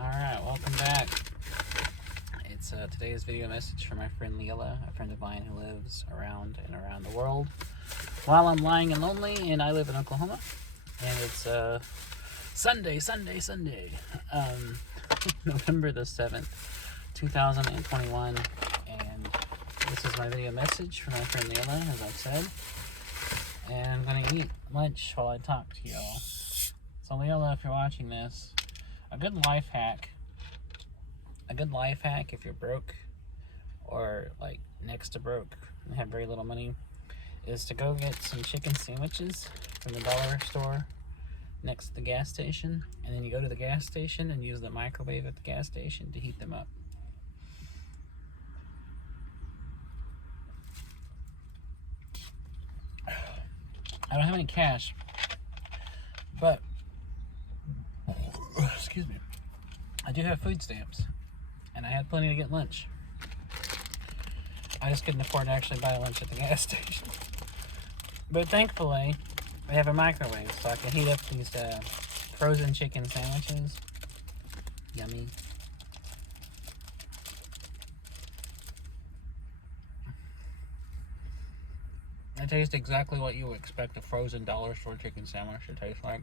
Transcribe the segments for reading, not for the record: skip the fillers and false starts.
Alright, welcome back. It's today's video message from my friend Lilla, a friend of mine who lives around the world. While I'm lying and lonely, and I live in Oklahoma, and it's Sunday, November the 7th, 2021, and this is my video message from my friend Lilla, as I've said, and I'm going to eat lunch while I talk to y'all. So Lilla, if you're watching this, a good life hack if you're broke or like next to broke and have very little money is to go get some chicken sandwiches from the dollar store next to the gas station, and then you go to the gas station and use the microwave at the gas station to heat them up. I don't have any cash, but excuse me, I do have food stamps, and I had plenty to get lunch. I just couldn't afford to actually buy lunch at the gas station. But thankfully, they have a microwave, so I can heat up these frozen chicken sandwiches. Yummy. It tastes exactly what you would expect a frozen dollar store chicken sandwich to taste like.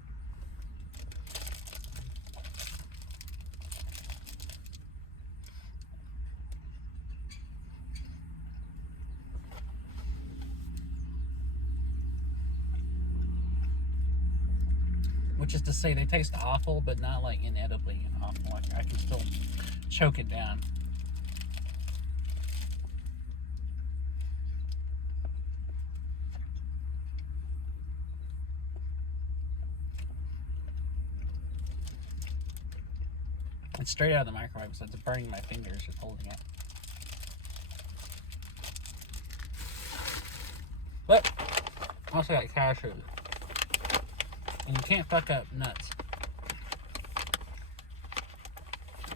Which is to say, they taste awful, but not like inedibly awful. Like I can still choke it down. It's straight out of the microwave, so it's burning my fingers just holding it. But also got cashews. And you can't fuck up nuts.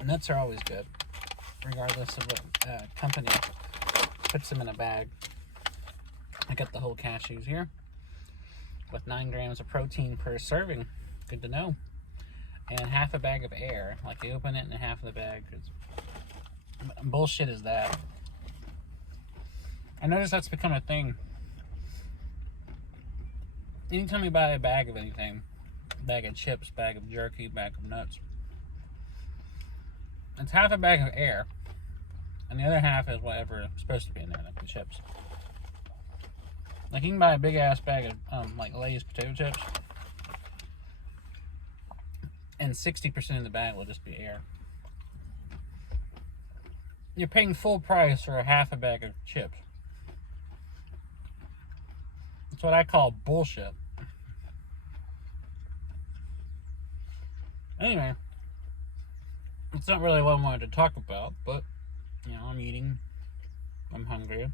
Nuts are always good, regardless of what company puts them in a bag. I got the whole cashews here, with 9 grams of protein per serving. Good to know. And half a bag of air. Like you open it and half of the bag is... Bullshit is that. I noticed that's become a thing. Anytime you buy a bag of anything, bag of chips, bag of jerky, bag of nuts, it's half a bag of air, and the other half is whatever is supposed to be in there, like the chips. Like you can buy a big ass bag of like Lay's potato chips, and 60% of the bag will just be air. You're paying full price for a half a bag of chips. That's what I call bullshit. Anyway, it's not really what I wanted to talk about, but, you know, I'm eating. I'm hungry.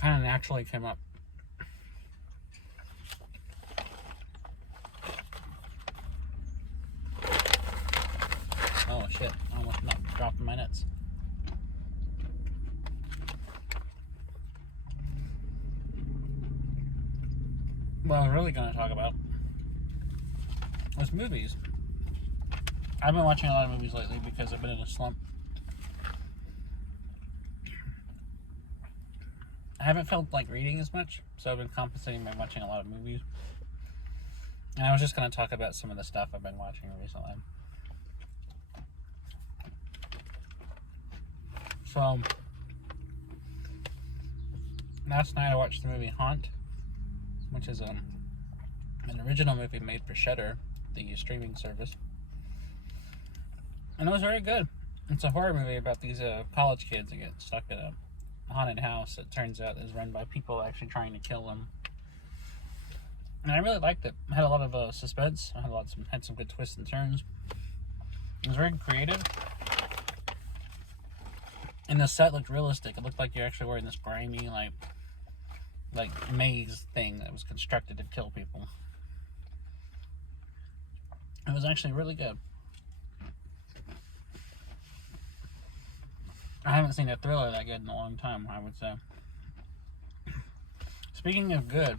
Kind of naturally came up. Oh shit, I almost not dropping my nuts. What I'm really going to talk about was movies. I've been watching a lot of movies lately because I've been in a slump. I haven't felt like reading as much, so I've been compensating by watching a lot of movies. And I was just going to talk about some of the stuff I've been watching recently. So, last night I watched the movie Haunt, which is an original movie made for Shudder, the streaming service. And it was very good. It's a horror movie about these college kids that get stuck in a haunted house that turns out is run by people actually trying to kill them. And I really liked it. It had a lot of suspense. It had some good twists and turns. It was very creative. And the set looked realistic. It looked like you're actually wearing this grimy, like maze thing that was constructed to kill people. It was actually really good. I haven't seen a thriller that good in a long time, I would say. Speaking of good,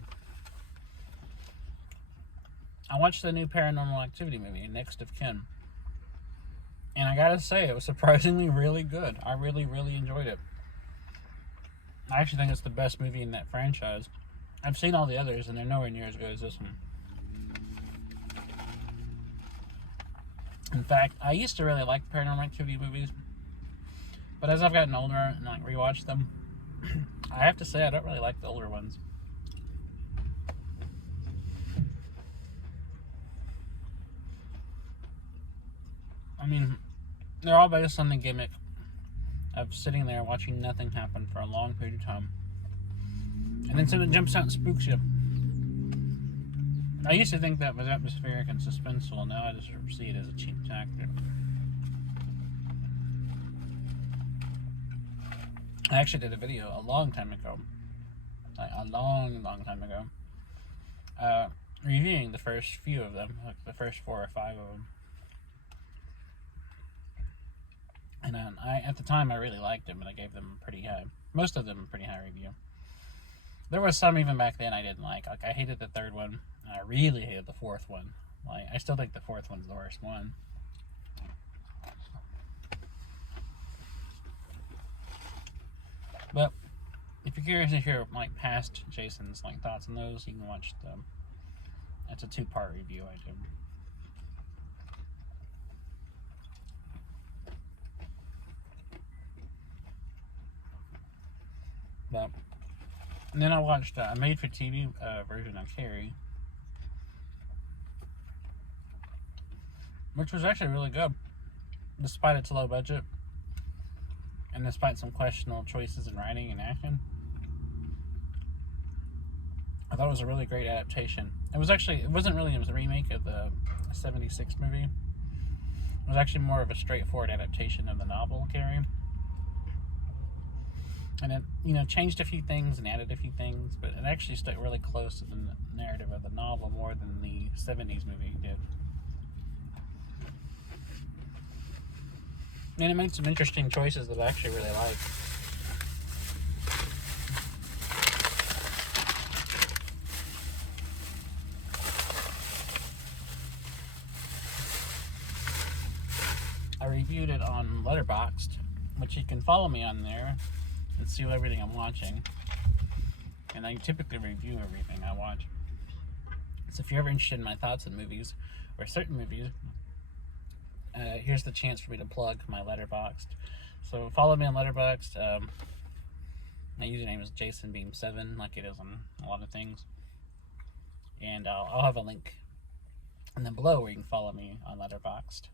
I watched the new Paranormal Activity movie, Next of Kin. And I gotta say, it was surprisingly really good. I really, really enjoyed it. I actually think it's the best movie in that franchise. I've seen all the others, and they're nowhere near as good as this one. In fact, I used to really like Paranormal Activity movies, but as I've gotten older and like rewatched them, I have to say I don't really like the older ones. I mean, they're all based on the gimmick of sitting there watching nothing happen for a long period of time, and then something jumps out and spooks you. I used to think that was atmospheric and suspenseful, and now I just see it as a cheap tactic. I actually did a video a long time ago, like a long time ago, reviewing the first few of them, like the first 4 or 5 of them. And at the time, I really liked them, and I gave them pretty high, most of them a pretty high review. There was some even back then I didn't like. Like, I hated the 3rd one, and I really hated the 4th one. Like, I still think the 4th one's the worst one. But if you're curious to hear like past Jason's like thoughts on those, you can watch them. It's a 2-part review I did. But and then I watched a made-for-TV version of Carrie, which was actually really good, despite its low budget and despite some questionable choices in writing and acting. I thought it was a really great adaptation. It wasn't really a remake of the '76 movie. It was actually more of a straightforward adaptation of the novel Carrie. And it, changed a few things and added a few things, but it actually stuck really close to the narrative of the novel more than the '70s movie did. And it made some interesting choices that I actually really liked. I reviewed it on Letterboxd, which you can follow me on there and see everything I'm watching. And I typically review everything I watch. So if you're ever interested in my thoughts on movies, or certain movies, here's the chance for me to plug my Letterboxd. So follow me on Letterboxd. My username is JasonBeam7, like it is on a lot of things. And I'll have a link and then below where you can follow me on Letterboxd.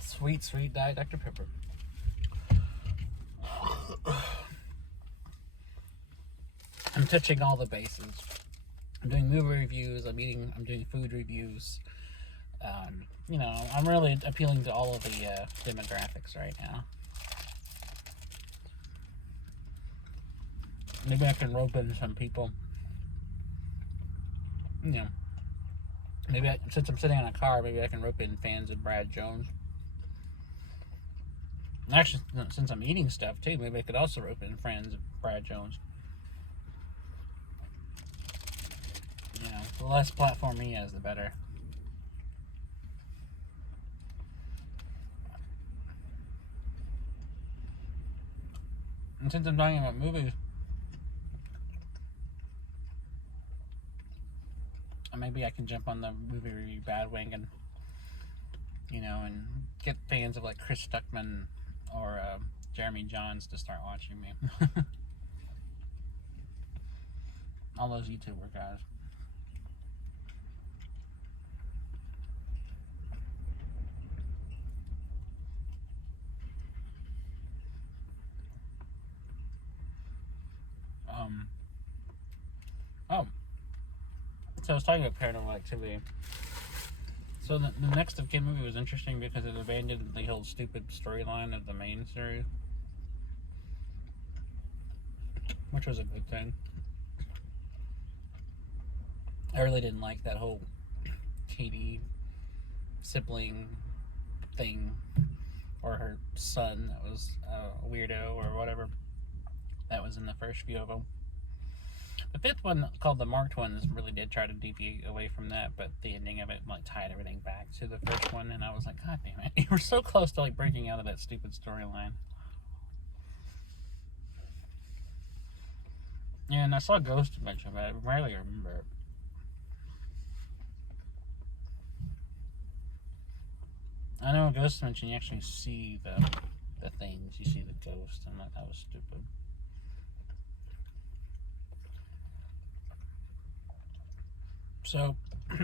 Sweet, sweet Diet Dr. Pepper. I'm touching all the bases. I'm doing movie reviews. I'm doing food reviews. I'm really appealing to all of the demographics right now. Maybe I can rope in some people. Since I'm sitting in a car, maybe I can rope in fans of Brad Jones. Actually, since I'm eating stuff too, maybe I could also rope in fans of Brad Jones. The less platform he has, the better. And since I'm talking about movies, maybe I can jump on the movie review bandwagon, and get fans of like Chris Stuckman or Jeremy Johns to start watching me. All those YouTuber guys. So I was talking about Paranormal Activity. So the Next of Kin movie was interesting because it abandoned the whole stupid storyline of the main series, which was a good thing. I really didn't like that whole Katie sibling thing or her son that was a weirdo or whatever. That was in the first few of them. The fifth one, called the Marked Ones, really did try to deviate away from that, but the ending of it like tied everything back to the first one, and I was like, God damn it, you were so close to like breaking out of that stupid storyline. And I saw Ghost mention, but I rarely remember it. I know in Ghost Dimension you actually see the things, you see the ghost, and that was stupid. So,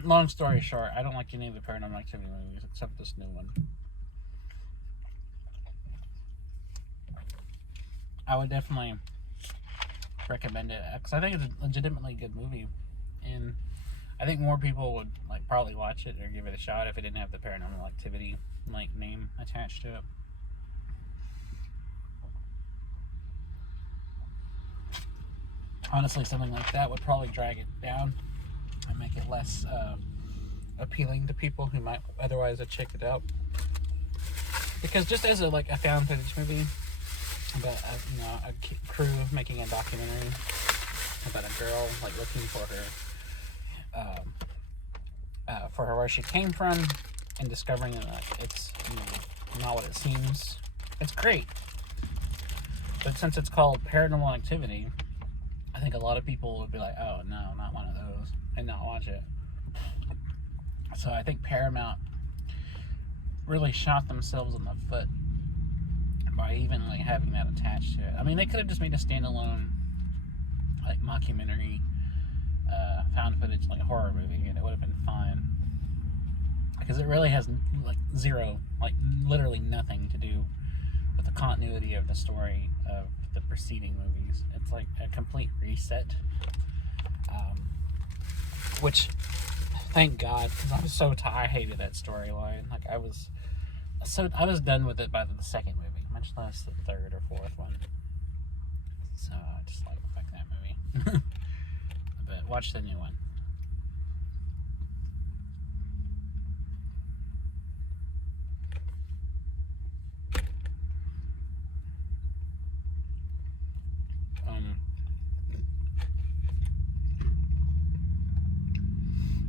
long story short, I don't like any of the Paranormal Activity movies except this new one. I would definitely recommend it because I think it's a legitimately good movie, and I think more people would like probably watch it or give it a shot if it didn't have the Paranormal Activity like name attached to it. Honestly, something like that would probably drag it down and make it less appealing to people who might otherwise have checked it out. Because just as a found footage movie about a crew making a documentary about a girl like looking for her where she came from and discovering that it's not what it seems. It's great, but since it's called Paranormal Activity, I think a lot of people would be like, "Oh no, not one of those," and not watch it. So I think Paramount really shot themselves in the foot by even like having that attached to it. I mean, they could have just made a standalone like mockumentary found footage like horror movie, and it would have been fine. Because it really has like zero, like literally nothing to do with the continuity of the story of the preceding movies. It's like a complete reset, which thank God, because I was so tired. I hated that storyline. Like I was done with it by the second movie, much less the third or fourth one. So I just like fuck that movie. But watch the new one.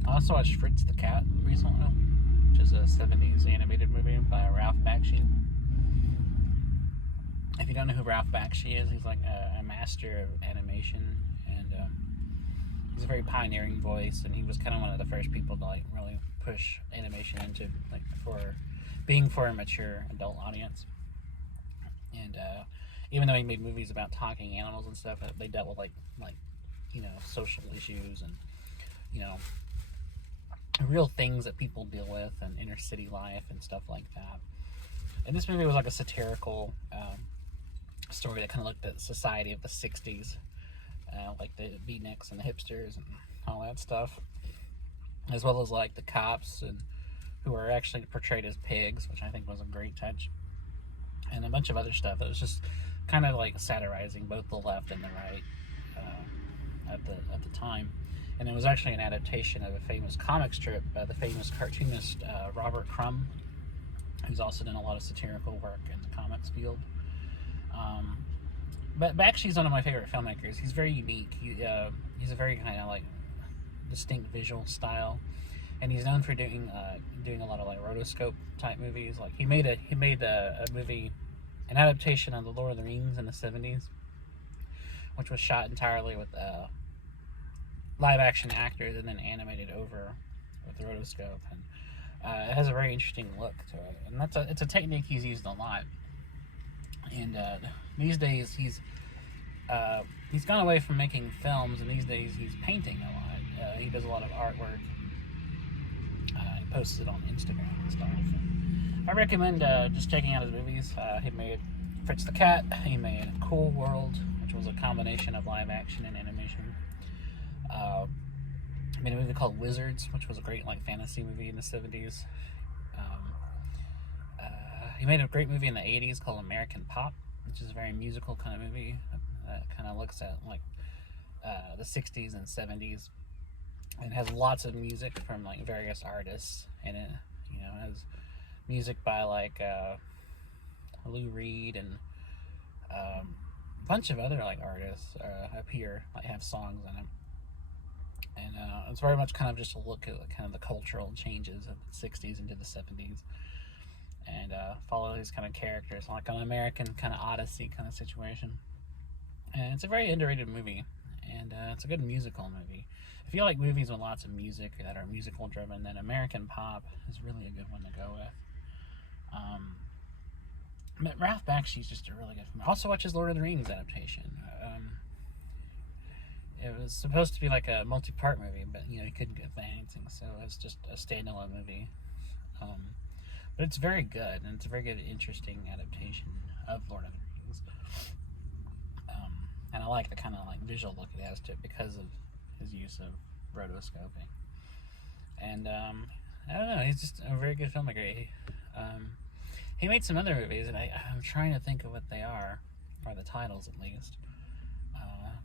I also watched Fritz the Cat recently, which is a 70s animated movie by Ralph Bakshi. If you don't know who Ralph Bakshi is, he's like a master of animation, and he's a very pioneering voice, and he was kind of one of the first people to like really push animation into like for a mature adult audience. And even though he made movies about talking animals and stuff, they dealt with like social issues and real things that people deal with and inner city life and stuff like that. And this movie was like a satirical story that kind of looked at society of the 60s, like the beatniks and the hipsters and all that stuff, as well as like the cops and who were actually portrayed as pigs, which I think was a great touch, and a bunch of other stuff. It was just kind of like satirizing both the left and the right at the time. And it was actually an adaptation of a famous comic strip by the famous cartoonist Robert Crumb, who's also done a lot of satirical work in the comics field. But Bakshi's one of my favorite filmmakers. He's very unique. He's a very kind of like distinct visual style, and he's known for doing a lot of like rotoscope type movies. Like he made a movie, an adaptation of the Lord of the Rings in the 70s, which was shot entirely with live action actors and then animated over with the rotoscope, and it has a very interesting look to it, and it's a technique he's used a lot. And these days he's gone away from making films, and these days he's painting a lot. He does a lot of artwork. He posts it on Instagram and stuff. I recommend just checking out his movies. He made Fritz the Cat. He made Cool World, which was a combination of live action and animation. He made a movie called Wizards, which was a great like fantasy movie in the 70s. He made a great movie in the 80s called American Pop, which is a very musical kind of movie that kind of looks at like the 60s and 70s, and has lots of music from like various artists in it. It has music by like Lou Reed and a bunch of other like artists appear, like have songs in it. And it's very much kind of just a look at kind of the cultural changes of the 60s into the 70s, and follow these kind of characters, like an American kind of Odyssey kind of situation. And it's a very underrated movie, and it's a good musical movie. If you like movies with lots of music that are musical driven, then American Pop is really a good one to go with. But Ralph Bakshi's just a really good film. Also watch his Lord of the Rings adaptation. It was supposed to be like a multi-part movie, but you know he couldn't get financing, so it was just a standalone movie. But it's very good, and it's a very good, interesting adaptation of Lord of the Rings. And I like the kind of like visual look it has to it because of his use of rotoscoping. And I don't know, he's just a very good filmmaker. He made some other movies, and I'm trying to think of what they are, or the titles at least.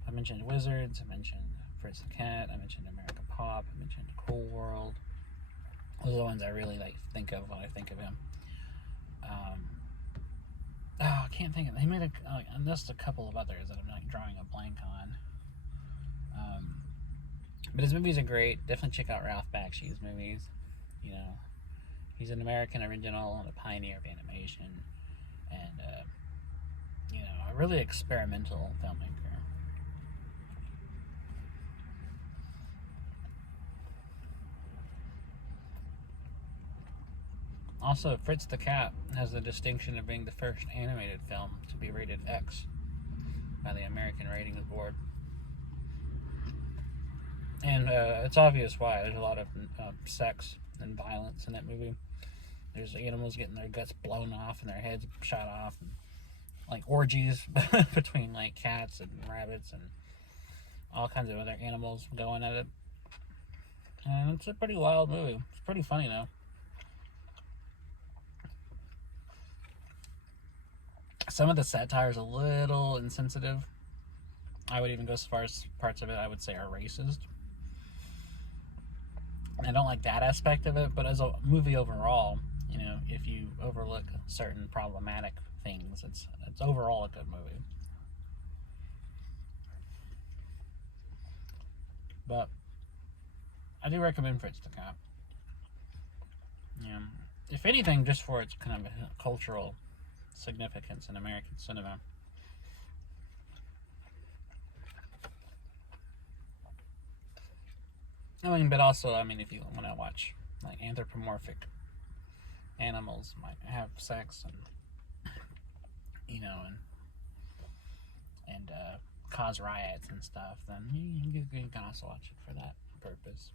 I mentioned Wizards, I mentioned Fritz the Cat, I mentioned American Pop, I mentioned Cool World. Those are the ones I really like think of when I think of him. I can't think of. He made just a couple of others that I'm not drawing a blank on. But his movies are great. Definitely check out Ralph Bakshi's movies. You know, he's an American original and a pioneer of animation, and you know, a really experimental filmmaker. Also, Fritz the Cat has the distinction of being the first animated film to be rated X by the American Ratings Board. And it's obvious why. There's a lot of sex and violence in that movie. There's animals getting their guts blown off and their heads shot off, and like orgies between like cats and rabbits and all kinds of other animals going at it. And it's a pretty wild movie. It's pretty funny though. Some of the satire is a little insensitive. I would even go as far as parts of it I would say are racist. I don't like that aspect of it, but as a movie overall, you know, if you overlook certain problematic things, it's overall a good movie. But I do recommend Fritz the Cat. Yeah, if anything, just for its kind of cultural significance in American cinema. I mean, but also, I mean, if you want to watch like anthropomorphic animals might have sex and you know and cause riots and stuff, then you can also watch it for that purpose.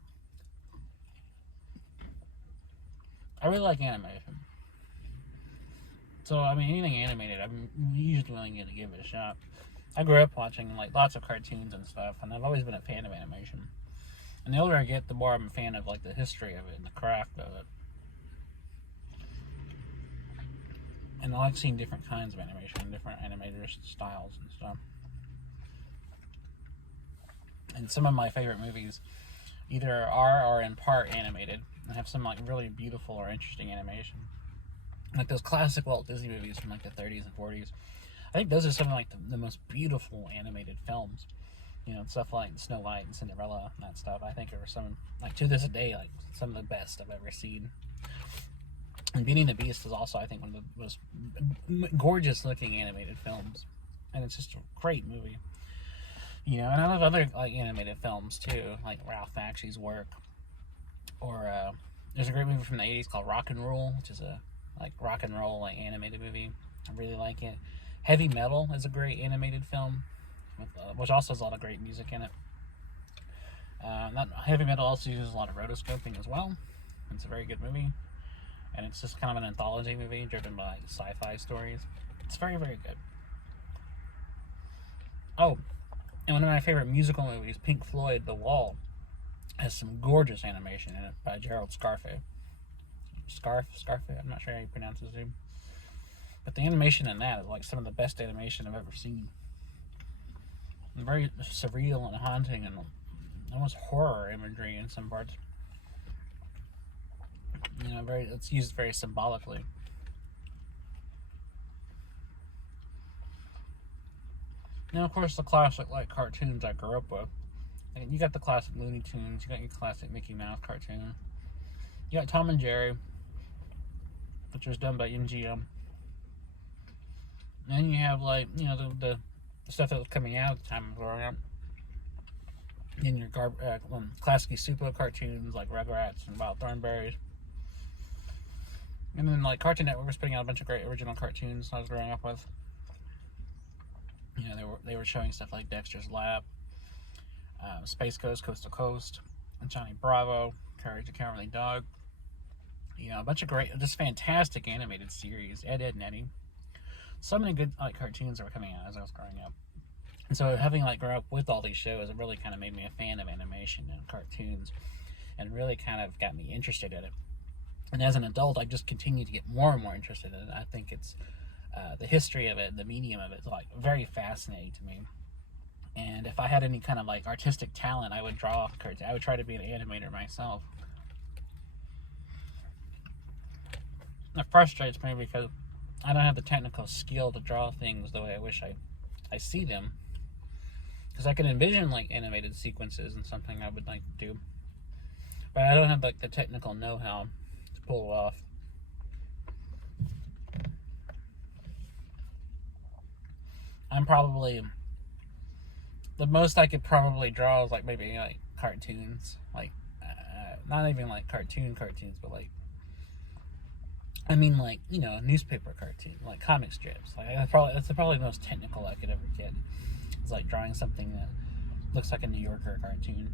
I really like animation. So, I mean, anything animated, I'm usually willing to give it a shot. I grew up watching like lots of cartoons and stuff, and I've always been a fan of animation. And the older I get, the more I'm a fan of like the history of it and the craft of it. And I like seeing different kinds of animation, different animators' styles and stuff. And some of my favorite movies either are or in part animated and have some like really beautiful or interesting animation. Like those classic Walt Disney movies from like the 30s and 40s. I think those are some of like the most beautiful animated films. You know, stuff like Snow White and Cinderella and that stuff. I think are some, like to this day, like some of the best I've ever seen. And Beauty and the Beast is also, I think, one of the most gorgeous looking animated films. And it's just a great movie. You know, and I love other like animated films too, like Ralph Bakshi's work. Or there's a great movie from the 80s called Rock and Roll, which is a like rock and roll like animated movie. I really like it. Heavy Metal is a great animated film, with, which also has a lot of great music in it. Heavy Metal also uses a lot of rotoscoping as well. It's a very good movie, and it's just kind of an anthology movie driven by sci-fi stories. It's very, very good. Oh, and one of my favorite musical movies, Pink Floyd, The Wall, has some gorgeous animation in it by Gerald Scarfe. Scarfe, I'm not sure how you pronounce his name. But the animation in that is like some of the best animation I've ever seen. And very surreal and haunting and almost horror imagery in some parts. You know, it's used very symbolically. And of course, the classic like cartoons I grew up with. Like, you got the classic Looney Tunes, you got your classic Mickey Mouse cartoon. You got Tom and Jerry, which was done by MGM. And then you have like the stuff that was coming out at the time of growing up. In your classic super cartoons like Rugrats and Wild Thornberrys. And then like Cartoon Network was putting out a bunch of great original cartoons I was growing up with. They were showing stuff like Dexter's Lab, Space Ghost, Coast to Coast, and Johnny Bravo, Courage the Cowardly Dog. A bunch of great, just fantastic animated series. Ed, Edd n Eddy. So many good like cartoons that were coming out as I was growing up. And so having like grown up with all these shows, it really kind of made me a fan of animation and cartoons, and really kind of got me interested in it. And as an adult, I just continue to get more and more interested in it. I think it's the history of it, the medium of it, is like very fascinating to me. And if I had any kind of like artistic talent, I would draw cartoons. I would try to be an animator myself. It frustrates me because I don't have the technical skill to draw things the way I wish I see them. Because I can envision like animated sequences and something I would like to do, but I don't have like the technical know-how to pull it off. I'm probably the most I could probably draw is like maybe like cartoons, like not even like cartoons, but like like newspaper cartoon, like comic strips. Like that's probably the most technical I could ever get. It's like drawing something that looks like a New Yorker cartoon.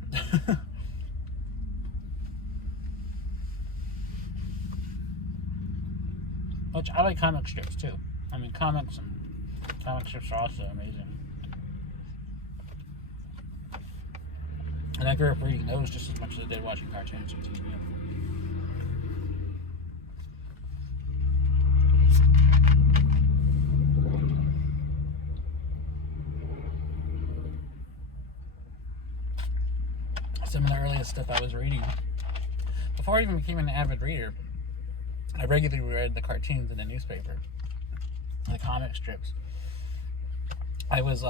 Which I like comic strips too. I mean, comic strips are also amazing. And I grew up reading those just as much as I did watching cartoons on TV. Some of the earliest stuff I was reading, before I even became an avid reader, I regularly read the cartoons in the newspaper, the comic strips. I was,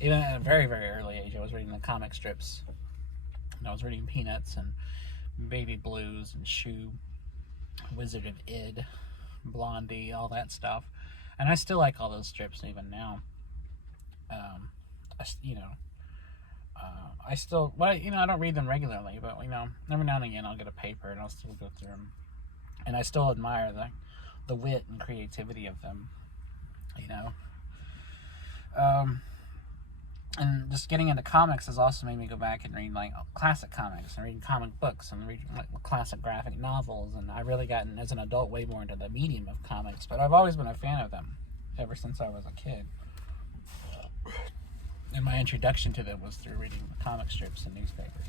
even at a very, very early age, I was reading the comic strips. And I was reading Peanuts and Baby Blues and Shoe, Wizard of Id, Blondie, all that stuff. And I still like all those strips even now. I still, well, I don't read them regularly, but, every now and again I'll get a paper and I'll still go through them. And I still admire the wit and creativity of them, and just getting into comics has also made me go back and read like classic comics and read comic books and read like classic graphic novels. And I really gotten as an adult way more into the medium of comics, but I've always been a fan of them ever since I was a kid. And my introduction to them was through reading the comic strips and newspapers.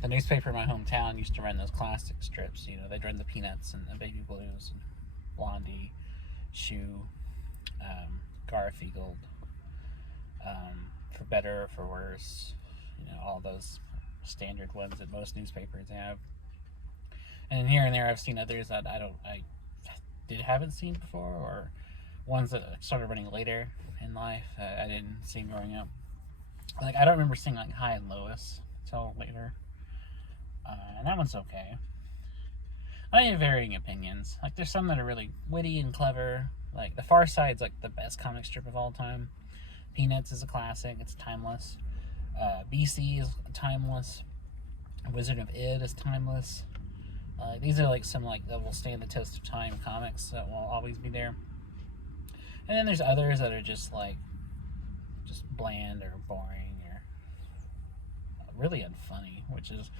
The newspaper in my hometown used to run those classic strips. They'd run the Peanuts and the Baby Blues and Blondie, Shoe, Garfield, For Better or For Worse, all those standard ones that most newspapers have. And here and there I've seen others that I haven't seen before, or ones that started running later in life I didn't see growing up. Like, I don't remember seeing like High and Lois until later. And that one's okay. I have varying opinions. Like, there's some that are really witty and clever. Like, The Far Side's like the best comic strip of all time. Peanuts is a classic. It's timeless. BC is timeless. Wizard of Id is timeless. These are like some like that will stand the test of time comics that will always be there. And then there's others that are just bland or boring or really unfunny, which is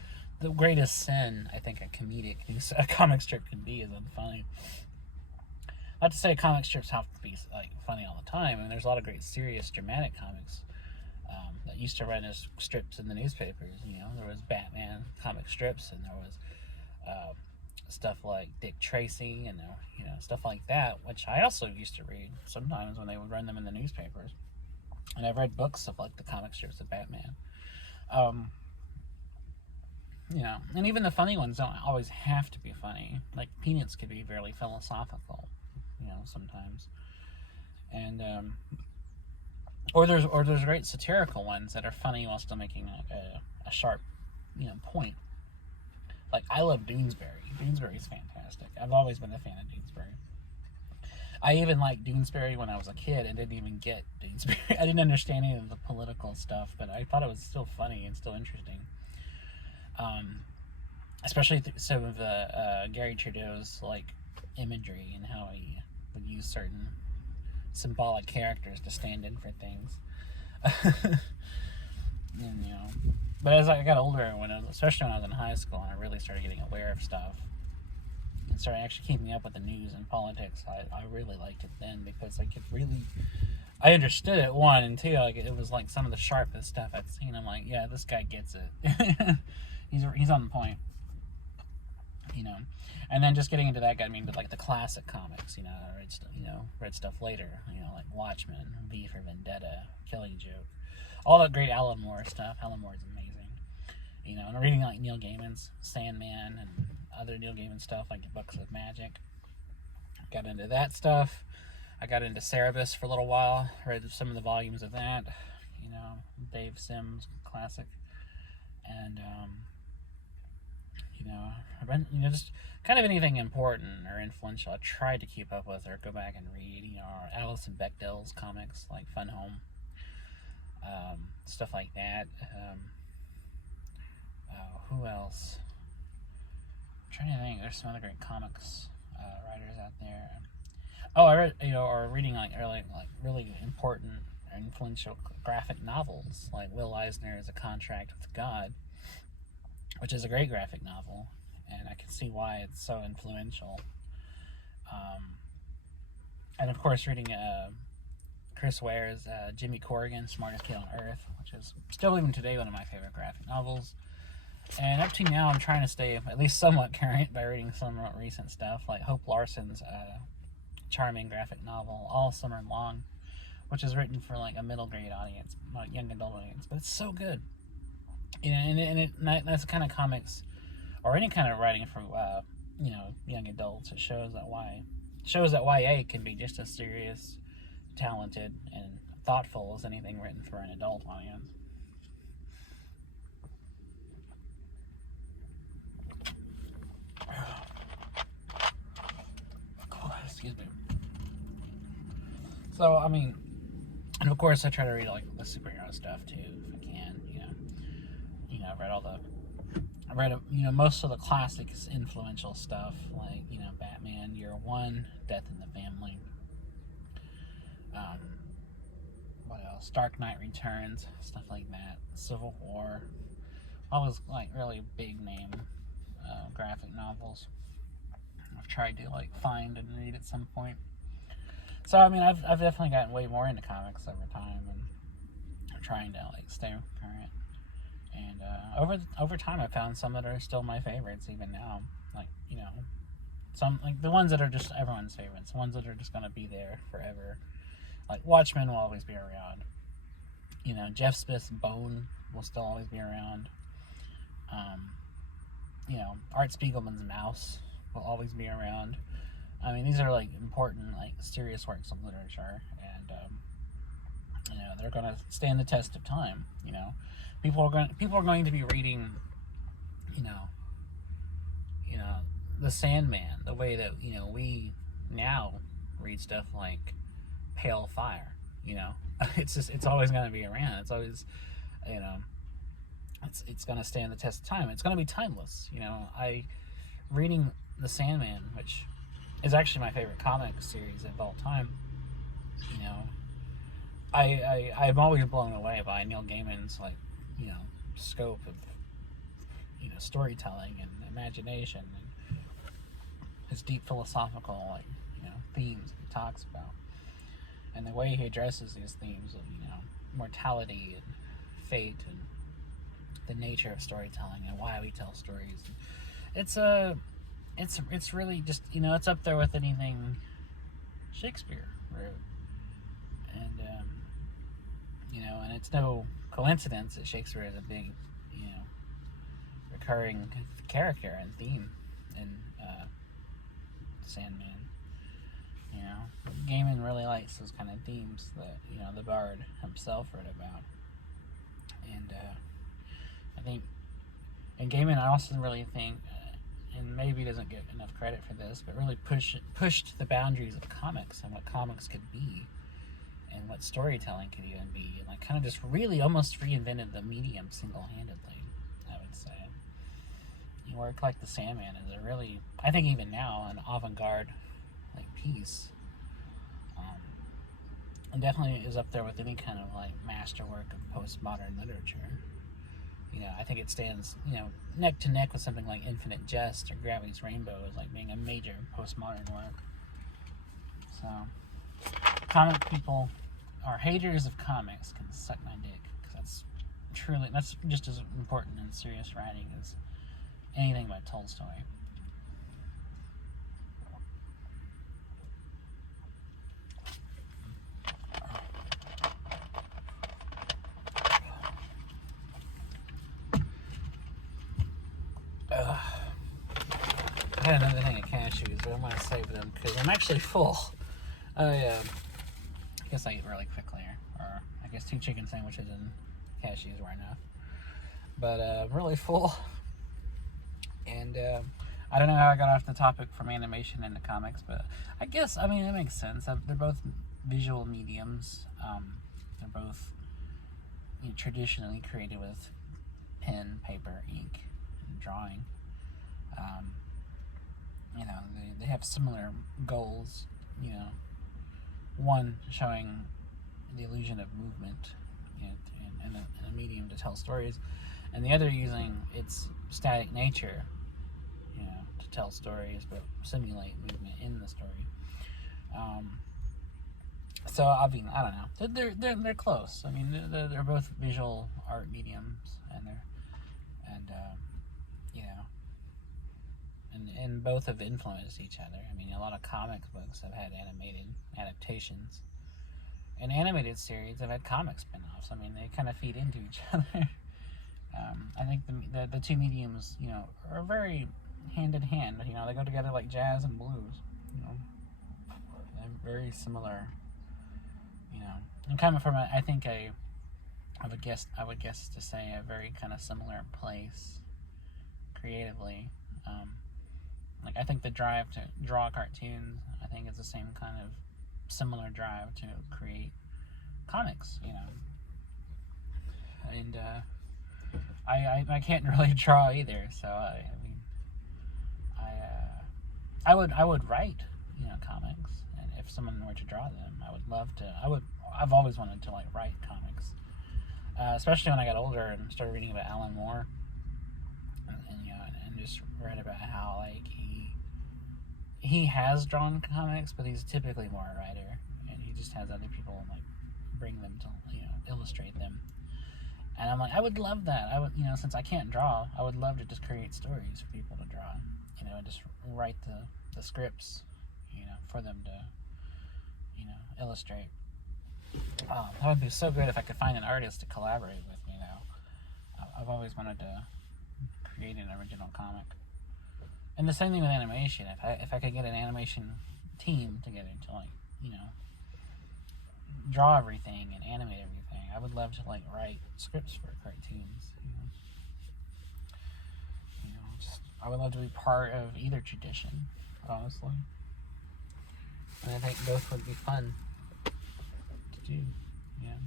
the greatest sin I think a comic strip can be, is unfunny. Not to say comic strips have to be like funny all the time. I mean, there's a lot of great serious dramatic comics that used to run as strips in the newspapers. There was Batman comic strips, and there was stuff like Dick Tracy, and stuff like that, which I also used to read sometimes when they would run them in the newspapers. And I've read books of like the comic strips of Batman. And even the funny ones don't always have to be funny. Like Peanuts could be very philosophical, sometimes. And or there's great satirical ones that are funny while still making a sharp, point. Like, I love Doonesbury. Doonesbury's fantastic. I've always been a fan of Doonesbury. I even liked Doonesbury when I was a kid and didn't even get Doonesbury. I didn't understand any of the political stuff, but I thought it was still funny and still interesting. Especially some of Gary Trudeau's like imagery and how he would use certain symbolic characters to stand in for things. And, but as I got older, especially when I was in high school, and I really started getting aware of stuff and started actually keeping up with the news and politics, I really liked it then, because I understood it, one, and two, like, it was like some of the sharpest stuff I'd seen. I'm like, yeah, this guy gets it. he's on the point. And then just getting into that got me into like the classic comics. Read stuff later. Like Watchmen, V for Vendetta, Killing Joke, all that great Alan Moore stuff. Alan Moore is amazing. And reading like Neil Gaiman's Sandman and other Neil Gaiman stuff, like Books of Magic. Got into that stuff. I got into Cerebus for a little while. Read some of the volumes of that. Dave Sims classic, and just kind of anything important or influential I tried to keep up with or go back and read. Alison Bechdel's comics like Fun Home, stuff like that. Who else? I'm trying to think. There's some other great comics writers out there. Oh, I read, or reading like really important or influential graphic novels like Will Eisner's A Contract with God, which is a great graphic novel, and I can see why it's so influential. And of course, reading Chris Ware's Jimmy Corrigan, Smartest Kid on Earth, which is still even today one of my favorite graphic novels. And up to now, I'm trying to stay at least somewhat current by reading some recent stuff, like Hope Larson's charming graphic novel, All Summer Long, which is written for like a middle grade audience, not young adult audience, but it's so good. And that's the kind of comics, or any kind of writing for young adults. It shows that YA can be just as serious, talented, and thoughtful as anything written for an adult audience. Excuse me. So, and of course I try to read like the superhero stuff too, if I can. I've read most of the classics, influential stuff, like Batman Year One, Death in the Family. What else? Dark Knight Returns, stuff like that. Civil War. All those like really big name graphic novels I've tried to like find and read at some point. So I've definitely gotten way more into comics over time, and I'm trying to like stay current. And over time, I found some that are still my favorites even now. Like some like the ones that are just everyone's favorites, the ones that are just gonna be there forever. Like Watchmen will always be around. Jeff Smith's Bone will still always be around. Art Spiegelman's Mouse will always be around. These are like important, like serious works of literature, and they're going to stand the test of time. People are going to be reading, the Sandman the way that we now read stuff like Pale Fire. It's always going to be around. It's always, it's going to stand the test of time. It's going to be timeless. Reading the Sandman, which is actually my favorite comic series of all time. I'm always blown away by Neil Gaiman's scope of storytelling and imagination, and his deep philosophical themes that he talks about, and the way he addresses these themes of mortality and fate and the nature of storytelling and why we tell stories. It's really just it's up there with anything Shakespeare wrote, and and it's no coincidence that Shakespeare is a big recurring character and theme in Sandman. You know, Gaiman really likes those kind of themes that, you know, the Bard himself wrote about. And I think, and Gaiman, I also really think, and maybe he doesn't get enough credit for this, but really pushed the boundaries of comics and what comics could be, and what storytelling could even be, and like kind of just really almost reinvented the medium single-handedly, I would say. You work like the Sandman is a really, I think even now, an avant-garde like piece, and definitely is up there with any kind of like masterwork of postmodern literature. You know, I think it stands, you know, neck to neck with something like Infinite Jest or Gravity's Rainbow as like being a major postmodern work. So, comic people or haters of comics can suck my dick, because that's just as important in serious writing as anything by Tolstoy. I had another thing of cashews, but I'm going to save them because I'm actually full. I guess I eat really quickly, or I guess 2 chicken sandwiches and cashews were enough. But I'm really full, and I don't know how I got off the topic from animation into comics, but I guess, I mean, it makes sense. They're both visual mediums. They're both, you know, traditionally created with pen, paper, ink, and drawing. You know, they have similar goals, you know, one showing the illusion of movement, you know, in a medium to tell stories, and the other using its static nature, you know, to tell stories but simulate movement in the story. So I mean, I don't know, they're close. I mean, they're both visual art mediums, and you know, and both have influenced each other. I mean, a lot of comic books have had animated adaptations, and animated series have had comic spin-offs. I mean, they kind of feed into each other. I think the two mediums, you know, are very hand in hand. You know, they go together like jazz and blues. You know, they're very similar. You know, and coming from I would guess to say a very kind of similar place creatively. Like, I think the drive to draw cartoons, I think it's the same kind of similar drive to create comics, you know. And I can't really draw either, so I mean, I would write, you know, comics, and if someone were to draw them, I would love to. I've always wanted to like write comics, especially when I got older and started reading about Alan Moore, and you know, and just read about how like he has drawn comics, but he's typically more a writer, and he just has other people like bring them to, you know, illustrate them. And I'm like, I would love that. I would, you know, since I can't draw, I would love to just create stories for people to draw, you know, and just write the scripts, you know, for them to, you know, illustrate. That would be so good if I could find an artist to collaborate with me now. I've always wanted to create an original comic. And the same thing with animation. If I could get an animation team together to, like, you know, draw everything and animate everything, I would love to like write scripts for cartoons. You know, just I would love to be part of either tradition, honestly. And I think both would be fun to do. Yeah.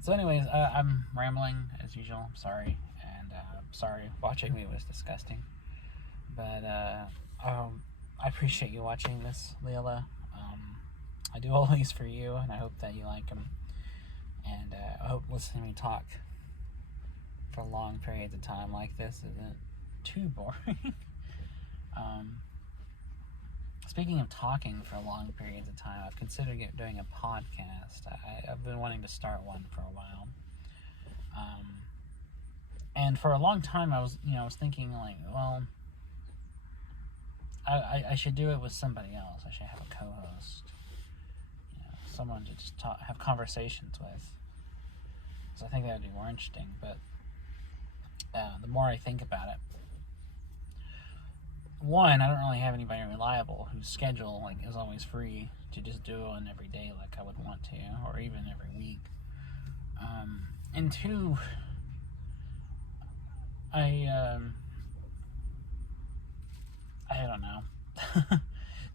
So, anyways, I'm rambling as usual. I'm sorry, and sorry watching me was disgusting. But I appreciate you watching this, Lilla. I do all these for you, and I hope that you like them. And I hope listening to me talk for long periods of time like this isn't too boring. Speaking of talking for long periods of time, I've considered doing a podcast. I've been wanting to start one for a while. And for a long time, I was thinking like, well, I should do it with somebody else. I should have a co-host, you know, someone to just have conversations with. So I think that would be more interesting. But the more I think about it, one, I don't really have anybody reliable whose schedule like is always free to just do one every day like I would want to, or even every week. And two, I don't know.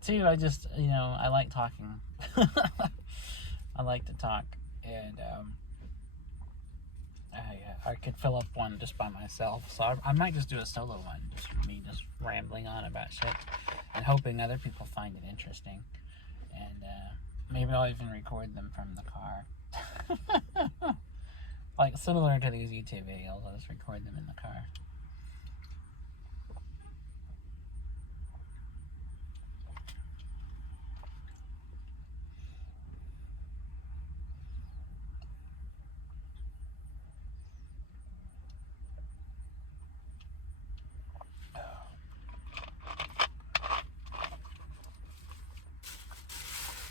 Two, I just, I like talking. I like to talk, and I could fill up one just by myself. So I might just do a solo one, just me just rambling on about shit, and hoping other people find it interesting. And maybe I'll even record them from the car. Like similar to these YouTube videos, I'll just record them in the car.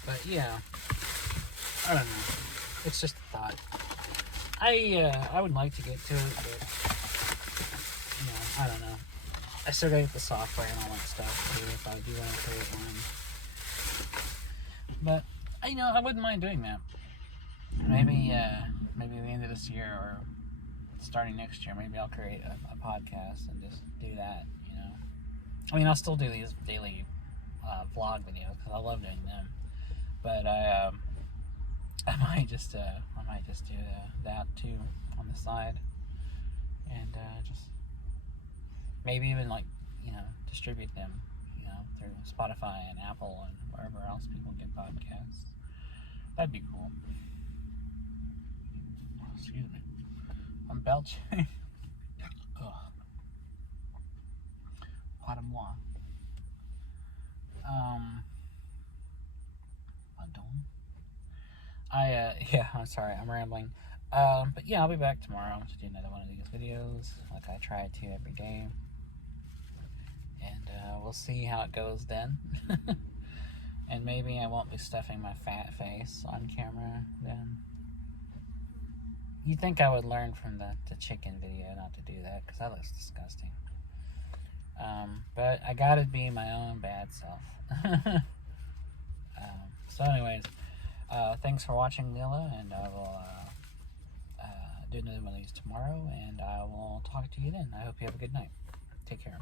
But yeah, I don't know. It's just a thought. I would like to get to it, but I don't know. I still gotta get the software and all that stuff too if I do want to create one. But I wouldn't mind doing that. Maybe at the end of this year or starting next year, maybe I'll create a podcast and just do that. I'll still do these daily vlog videos because I love doing them. But I might just do that too on the side, and just maybe even distribute them, through Spotify and Apple and wherever else people get podcasts. That'd be cool. Excuse me, I'm belching. Ugh. Pardon moi. I'm sorry, I'm rambling. But yeah, I'll be back tomorrow to do another one of these videos, like I try to every day. And we'll see how it goes then. And maybe I won't be stuffing my fat face on camera then. You'd think I would learn from the chicken video not to do that, because that looks disgusting. But I gotta be my own bad self. So anyways, thanks for watching, Lilla, and I will do another one of these tomorrow, and I will talk to you then. I hope you have a good night. Take care.